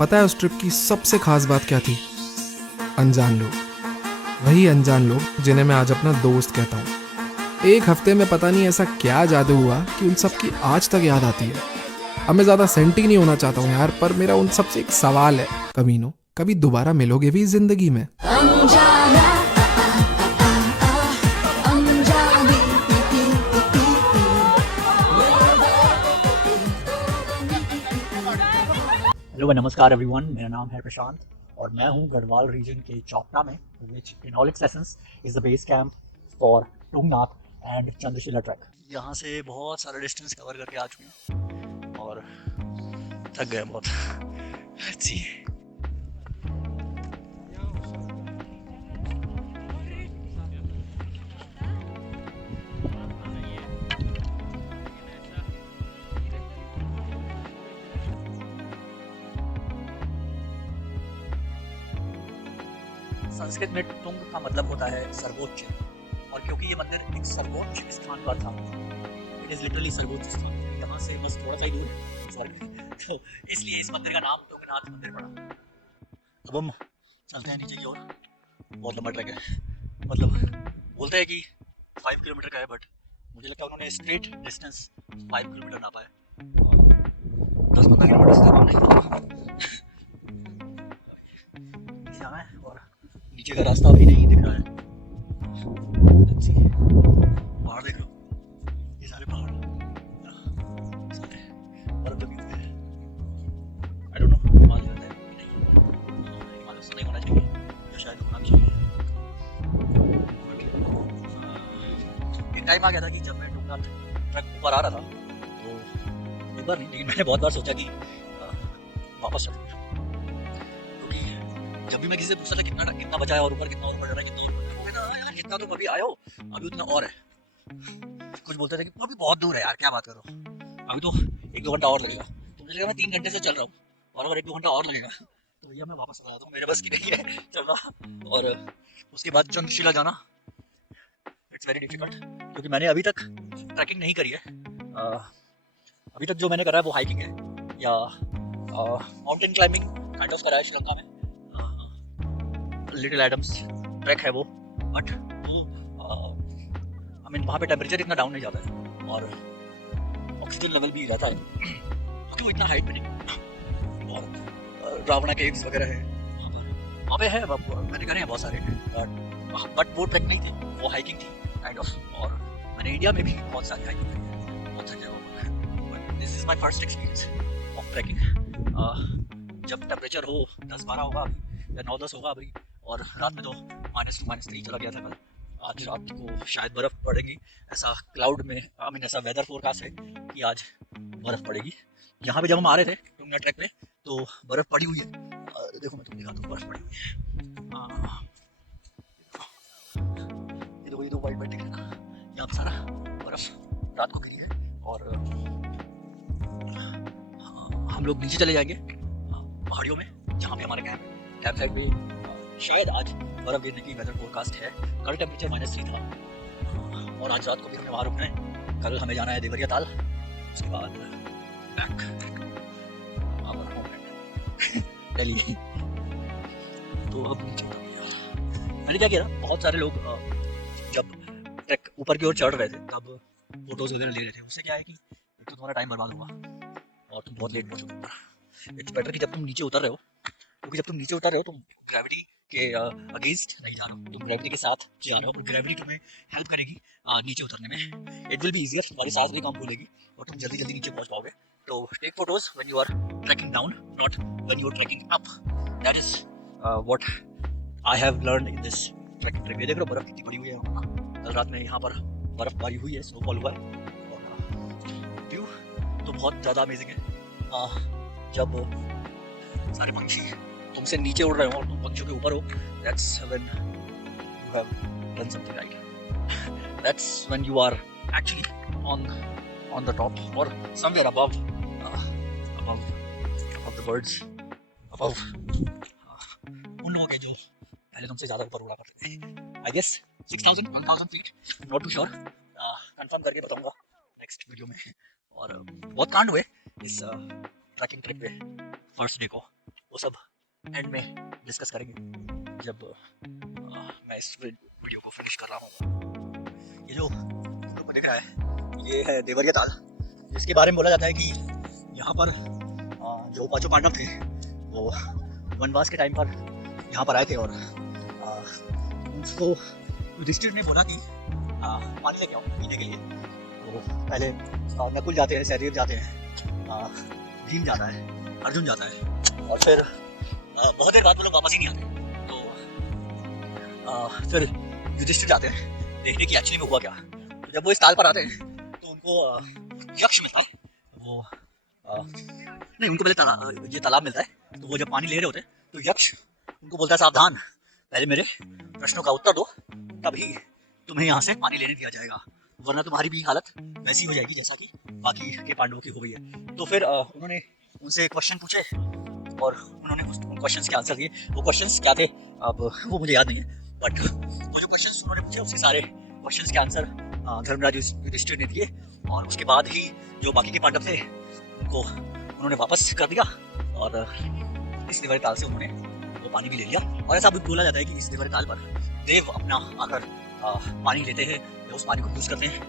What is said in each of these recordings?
पता है उस ट्रिप की सबसे खास बात क्या थी? अनजान लोग। वही अनजान लोग जिन्हें मैं आज अपना दोस्त कहता हूँ। एक हफ्ते में पता नहीं ऐसा क्या जादू हुआ कि उन सब की आज तक याद आती है। अब मैं ज़्यादा सेंटी नहीं होना चाहता हूँ यार, पर मेरा उन सबसे एक सवाल है, कमीनो, कभी दोबारा मिलोगे भी इस जिंदगी में? हेलो नमस्कार एवरीवन, मेरा नाम है प्रशांत और मैं हूं गढ़वाल रीजन के चौपटा में, which in all its essence is the base camp for Tungnath and Chandrashila trek. यहाँ से बहुत सारा डिस्टेंस कवर करके आ चुके हैं और थक गए बहुत। Let's see. संस्कृत में तुंग का मतलब होता है सर्वोच्च, और क्योंकि ये मंदिर एक सर्वोच्च स्थान पर था, इट इज लिटरली सर्वोच्च स्थान, यहाँ से बस थोड़ा सा ही दूर स्वर्ग है, तो इसलिए इस मंदिर का नाम तुंगनाथ मंदिर पड़ा। अब हम चलते हैं नीचे की ओर। बहुत लंबा ट्रैक है, मतलब बोलते हैं कि 5 किलोमीटर का है, बट मुझे लगता है उन्होंने स्ट्रेट डिस्टेंस 5 किलोमीटर ना पाए, 10-15 किलोमीटर से नहीं जाना है। और नीचे का रास्ता अभी नहीं दिख रहा है। Let's see. पहाड़ देख लो, ये सारे पहाड़ सारे बर्फ लगी हुई है। आई डोंट नो हिमालय है कि नहीं, हिमालय तो नहीं होना चाहिए, तो शायद होना भी चाहिए। एक टाइम आ गया था कि जब मैं तुंगनाथ ट्रक ऊपर आ रहा था, तो एक बार नहीं लेकिन मैंने बहुत बार सोचा कि वापस चलते हैं, क्योंकि जब भी मैं किसी से पूछता था कितना कितना बचा है और ऊपर कितना और बढ़ रहा है, कितना और बढ़ रहा है, वो ना यार कितना तो कभी आयो, अभी उतना और है। कुछ बोलते थे कि अभी बहुत दूर है यार, क्या बात करो, अभी तो 1-2 घंटा और लगेगा। तो मुझे लगा मैं 3 घंटे से चल रहा हूँ और अगर 1-2 घंटा और लगेगा तो भैया मैं वापस आ जाता हूँ, मेरे बस की नहीं है चलना। और उसके बाद चंद्रशिला जाना इट्स वेरी डिफिकल्ट, क्योंकि मैंने अभी तक ट्रैकिंग नहीं करी है। अभी तक जो मैंने करा है वो हाइकिंग है या माउंटेन क्लाइंबिंग काइंड ऑफ करा है श्रीलंका में। लिटिल एडम्स ट्रैक है वो, बट आई मीन वहाँ पे टेम्परेचर इतना डाउन नहीं जाता है और ऑक्सीजन लेवल भी रहता है, क्योंकि वो इतना हाइट पे नहीं। और रावणा केव्स वगैरह है वहाँ पे है, मैंने करे हैं बहुत सारे, बट वो ट्रैक नहीं थी, वो हाइकिंग थी काइंड ऑफ। और मैंने इंडिया में भी बहुत सारी हाइकिंग करी है, बहुत सारी जगहों पर, but this is my first experience of trekking. जब टेम्परेचर हो 10-12 होगा अभी या 9-10 होगा अभी, और रात में तो -2 -3 चला गया था कल। आज रात को शायद बर्फ़ पड़ेगी, ऐसा क्लाउड में आई मीन ऐसा वेदर फोरकास्ट है कि आज बर्फ़ पड़ेगी। यहाँ पे जब हम आ रहे थे तुंगनाथ ट्रैक पे तो बर्फ़ पड़ी हुई है, देखो मैं तुमको दिखाता हूँ, बर्फ़ पड़ी हुई है। ये देखो, ये तो वाइट वाइट दिख रहा है ना, यहाँ पे सारा बर्फ़ रात को गिरी है। और हम लोग नीचे चले जाएंगे पहाड़ियों में जहाँ पे हमारे कैंप साइड पे शायद आज बर्फ गिरने की वेदर फोरकास्ट है। कल टेम्परेचर -3 था और आज रात को भी हमें वहाँ रुकना है। कल हमें जाना है देवरिया ताल, उसके बाद बैक आवर होम दिल्ली। तो अब नीचे उतर गया। मैंने क्या किया, बहुत सारे लोग जब ट्रैक ऊपर की ओर चढ़ रहे थे तब फोटोज वगैरह ले रहे थे। उससे क्या है कि एक तो तुम्हारा टाइम बर्बाद होगा और तुम बहुत लेट पहुँचोगे ऊपर। इट्स बेटर कि जब तुम नीचे उतर रहे हो, क्योंकि जब तुम नीचे उतर रहे हो तुम ग्रेविटी के अगेंस्ट नहीं जा रहे हो, तुम ग्रेविटी के साथ जा रहे हो और ग्रेविटी तुम्हें हेल्प करेगी नीचे उतरने में। इट विल बी इजियर, तुम्हारी सांस भी कम फूलेगी और तुम जल्दी जल्दी नीचे पहुंच पाओगे। तो take photos when you are trekking down, not when you are trekking up. That is what I have learned in this trekking trip. ये देख लो बर्फ कितनी पड़ी हुई है वहाँ। कल रात में यहाँ पर बर्फबारी हुई है, स्नोफॉल हुआ है और व्यू तो बहुत ज़्यादा अमेजिंग है। जब सारे पंछी तुमसे नीचे उड़ रहे हो और तुम पंछियों के ऊपर हो, that's when you have done something right. That's when you are actually on the top or somewhere above above the birds, above उन लोगों के जो पहले तुमसे ज़्यादा ऊपर उड़ा करते थे। I guess 6,000 1,000 feet, not too sure, confirm करके बताऊंगा नेक्स्ट वीडियो में। और बहुत कांड हुए इस ट्रैकिंग ट्रिप पे फर्स्ट डे को। वो सब एंड में डिस्कस करेंगे जब मैं इस वीडियो को फिनिश कर रहा हूँ। ये जो तुम लोग को दिख रहा है ये है देवरिया ताल, जिसके बारे में बोला जाता है कि यहाँ पर जो पांचों पांडव थे वो वनवास के टाइम पर यहाँ पर आए थे और उसको युधिष्ठिर ने बोला कि पानी लेके आओ पीने के लिए। तो पहले नकुल जाते हैं, सहदेव जाते हैं, भीम जाता है, अर्जुन जाता है और फिर बहुत देर बाद वो लोग वापस ही नहीं आते। तो फिर युधिष्ठिर जाते हैं देखने की एक्चुअली में हुआ क्या। तो जब वो इस ताल पर आते हैं तो उनको यक्ष मिलता है। वो नहीं, उनको पहले ये तालाब मिलता है। तो वो जब पानी ले रहे होते हैं तो यक्ष उनको बोलता है सावधान, पहले मेरे प्रश्नों का उत्तर दो, तभी तुम्हें यहाँ से पानी लेने दिया जाएगा, वरना तुम्हारी भी हालत वैसी हो जाएगी जैसा कि बाकी के पांडवों की हो गई है। तो फिर उन्होंने उनसे क्वेश्चन पूछे और उन्होंने उन क्वेश्चंस के आंसर दिए। वो क्वेश्चंस क्या थे अब वो मुझे याद नहीं है, बट वो जो क्वेश्चंस उन्होंने पूछे उसके सारे क्वेश्चंस के आंसर धर्मराज युधिष्ठिर ने दिए और उसके बाद ही जो बाकी के पांडव थे उनको उन्होंने वापस कर दिया और इस देवरिया ताल से उन्होंने वो पानी भी ले लिया। और ऐसा भी बोला जाता है कि इस देवरिया ताल पर देव अपना आकर पानी लेते हैं या उस पानी को यूज करते हैं,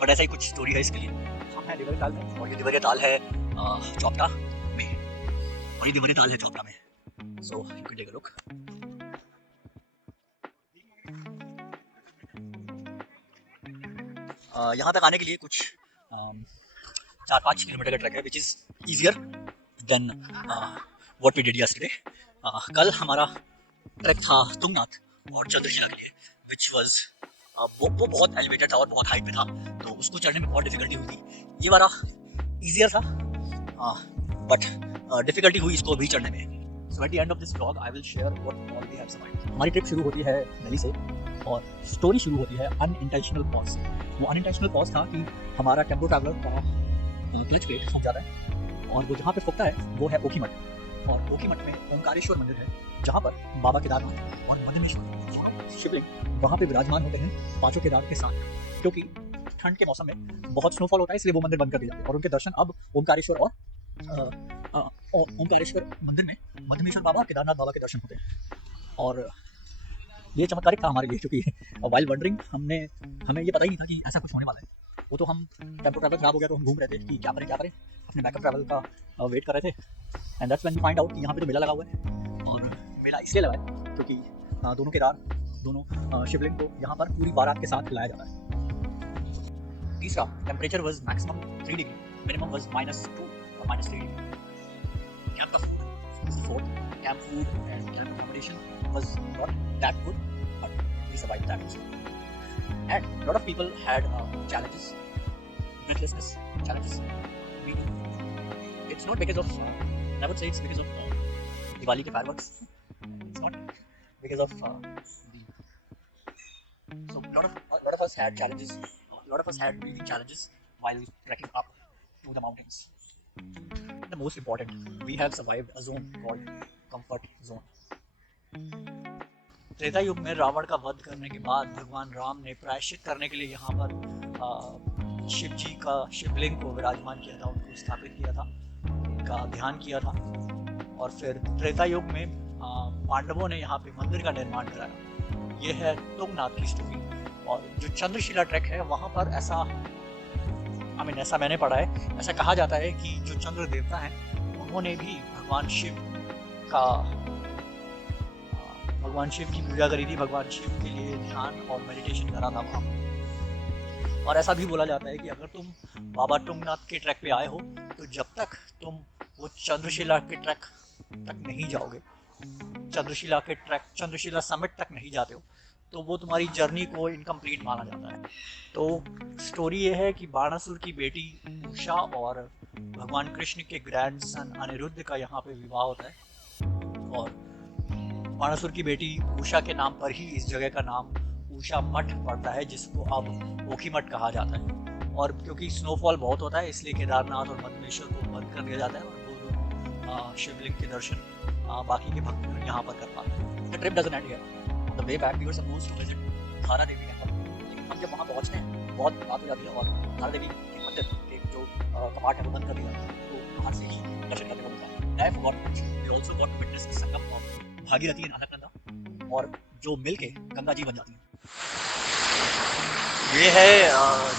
बट ऐसा ही कुछ स्टोरी है इसके लिए। हम हैं देवरिया ताल में और ये देवरिया ताल है चौपटा में, और ये देवरिया ताल है चौपटा में। So you can take a look. यहाँ तक आने के लिए कुछ 4-5 किलोमीटर का ट्रैक है, which is easier than what we did yesterday. कल हमारा ट्रैक था तुंगनाथ और चंद्रशिला के लिए, विच वाज वो बहुत एलिवेटेड था और बहुत हाइट पे था, तो उसको चढ़ने में बहुत डिफिकल्टी हुई थी। ये वाला ईजियर था बट डिफिकल्टी हुई इसको भी चढ़ने में। So at the end of this vlog I will share what all we have survived. हमारी ट्रिप शुरू होती है दिल्ली से और स्टोरी शुरू होती है अनइंटेंशनल पॉज से। वो अनइंटेंशनल पॉज था कि हमारा टेम्पो ट्रैवलर का क्लच प्लेट फूक जाता है और वो जहाँ पे फूकता है वो है ओखीमठ, और ओखीमठ में ओंकारेश्वर मंदिर है जहाँ पर बाबा केदारनाथ और मदनेश्वर शिवलिंग वहाँ पे विराजमान होते हैं पांचों केदार के साथ। क्योंकि ठंड के मौसम में बहुत स्नोफॉल होता है इसलिए वो मंदिर बंद कर दिया जाता है और उनके दर्शन अब ओंकारेश्वर और ओंकारेश्वर मंदिर में मदनेश्वर बाबा केदारनाथ बाबा के दर्शन होते हैं। और ये चमत्कारिक था हमारे लिए क्योंकि वाइल वंडरिंग हमें ये पता ही नहीं था कि ऐसा कुछ होने वाला है। वो तो हम टेम्पो ट्रैवल खराब हो गया तो हम घूम रहे थे कि क्या करें अपने बैकअप ट्रैवल का वेट कर रहे थे। And that's when we find out कि यहाँ पे तो मेला लगा हुआ है, और मेला इसलिए लगा है क्योंकि दोनों केदार दोनों शिवलिंग को यहाँ पर पूरी बारात के साथ लाया जाता है। तीसरा, temperature was maximum 3 degree, minimum was -2 और -3 डिग्री। कैंप का food, fourth camp food and camp accommodation was not that good, but we survived that also. And a lot of people had challenges, breathlessness challenges. Me too. It's not because of, I would say it's because of Diwali ke fireworks. It's not because of so a lot of us had challenges. A lot of us had breathing challenges while trekking up to the mountains. The most important, we have survived a zone called comfort zone. Treta युग में रावण का वध करने के बाद भगवान राम ने प्रायश्चित करने के लिए यहाँ पर शिव जी का शिवलिंग को विराजमान किया था, उनको स्थापित किया था, उनका ध्यान किया था। और फिर त्रेता युग में पांडवों ने यहाँ पे मंदिर का निर्माण कराया। ये है तुंगनाथ की स्टोरी। और जो चंद्रशिला ट्रैक है वहाँ पर ऐसा मैंने पढ़ा है, ऐसा कहा जाता है कि जो चंद्र देवता हैं उन्होंने भी भगवान शिव की पूजा करी थी, भगवान शिव के लिए ध्यान और मेडिटेशन करा था वहाँ। और ऐसा भी बोला जाता है कि अगर तुम बाबा तुंगनाथ के ट्रैक पे आए हो तो जब तक तुम वो चंद्रशिला के ट्रैक तक नहीं जाओगे, चंद्रशिला समिट तक नहीं जाते हो, तो वो तुम्हारी जर्नी को इनकम्प्लीट माना जाता है। तो स्टोरी ये है कि बाणासुर की बेटी उषा और भगवान कृष्ण के ग्रैंडसन अनिरुद्ध का यहाँ पे विवाह होता है। और बाणासुर की बेटी उषा के नाम पर ही इस जगह का नाम उषा मठ पड़ता है, जिसको अब ओखीमठ कहा जाता है। और क्योंकि स्नोफॉल बहुत होता है इसलिए केदारनाथ और मदनेश्वर को बंद कर दिया जाता है और दोनों शिवलिंग के दर्शन बाकी के भक्त यहाँ पर कर पाते हैं। The trip doesn't end here. On the way back we were supposed to visit Dhara Devi temple, लेकिन हम जब वहाँ पहुँचते हैं बहुत रात हो जाती है और धारा देवी के मंदिर के जो कपाट है वो बंद कर दिया जाता है, तो वहाँ से ही दर्शन करने को मिलता है। I forgot also got to witness the Sangam of Bhagirathi and Alaknanda, और जो मिल के गंगा जी बन जाती है। ये है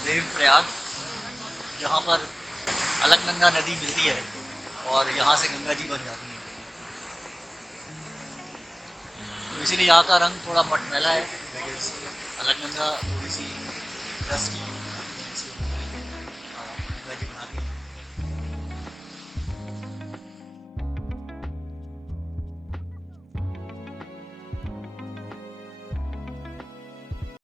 देवप्रयाग, जहाँ पर अलकनंदा नदी मिलती है और यहाँ से गंगा जी बन जाती है। तो इसीलिए यहाँ का रंग थोड़ा मटमैला है, अलकनंदा थोड़ी सी डस्टी